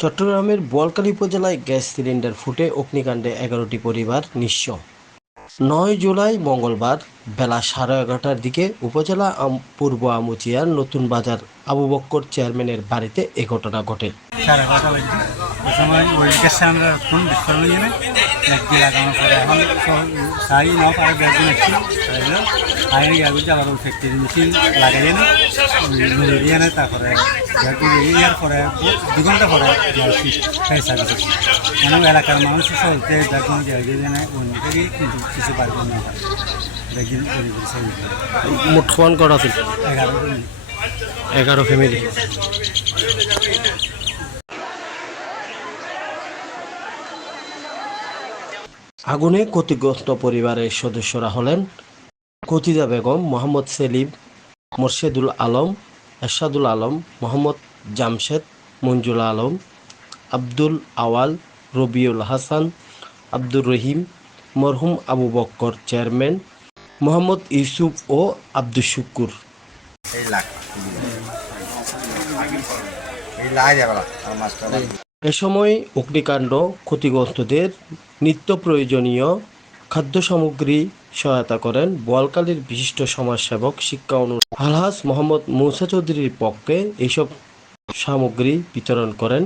চট্টগ্রামের বোয়ালকালী উপজেলায় gas cylinder ফুটে অগ্নিকাণ্ডে এগারোটি পরিবার নিঃস্ব। নয় জুলাই মঙ্গলবার বেলা সাড়ে এগারোটার দিকে উপজেলা পূর্ব আমুচিয়ার নতুন বাজার আবু বক্কর চেয়ারম্যানের বাড়িতে এ ঘটনা ঘটে। সাড়ে এগারোটা ওই গ্যাসে ফোন বিস্ফোরণ গেলে লাগানোর পরে এখন সাড়ে ন পারে বেরজন এসেছি আইনে আগুন আবার ফ্যাক্টরি মেশিন লাগাই এনে দিয়ে তারপরে বেরজন ইয়ার পরে দু ঘণ্টা পরে ফেস সার্ভিস মানে এলাকার মানুষ চলতে বেরজন জায়গায় এনে অন্য থেকে কিন্তু কিছু পারবেন না বেরজন মোট ফোন করা ছিল এগারো এগারো ফ্যামিলি। আগুনে ক্ষতিগ্রস্ত পরিবারের সদস্যরা হলেন কতিজা বেগম মোহাম্মদ সেলিম মোর্শেদুল আলম এরশাদুল আলম মোহাম্মদ জামশেদ মঞ্জুল আলম আব্দুল আওয়াল রবিউল হাসান আব্দুর রহিম মরহুম আবু বক্কর চেয়ারম্যান মোহাম্মদ ইউসুফ ও আব্দুল শুকুর এ সময় অগ্নিকাণ্ড ক্ষতিগ্রস্তদের নিত্য প্রয়োজনীয় খাদ্য সামগ্রী সহায়তা করেন বোয়ালকালীর বিশিষ্ট সমাজসেবক শিক্ষা অনু আলহাজ মোহাম্মদ মৌসা চৌধুরীর পক্ষে এইসব সামগ্রী বিতরণ করেন।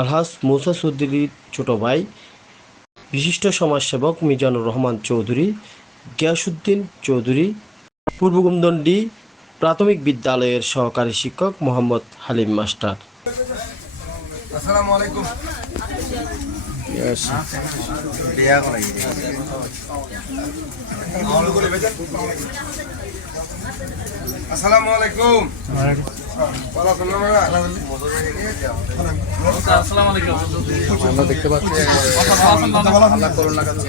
আলহাজ মৌসা চৌধুরীর ছোট ভাই, বিশিষ্ট সমাজসেবক মিজানুর রহমান চৌধুরী গিয়াসুদ্দিন চৌধুরী পূর্বগুমদণ্ডী প্রাথমিক বিদ্যালয়ের সহকারী শিক্ষক মোহাম্মদ হালিম মাস্টার। আসসালামু আলাইকুম। আসসালামু আলাইকুম। ভালো আমরা দেখতে পাচ্ছি। করুন কাছে।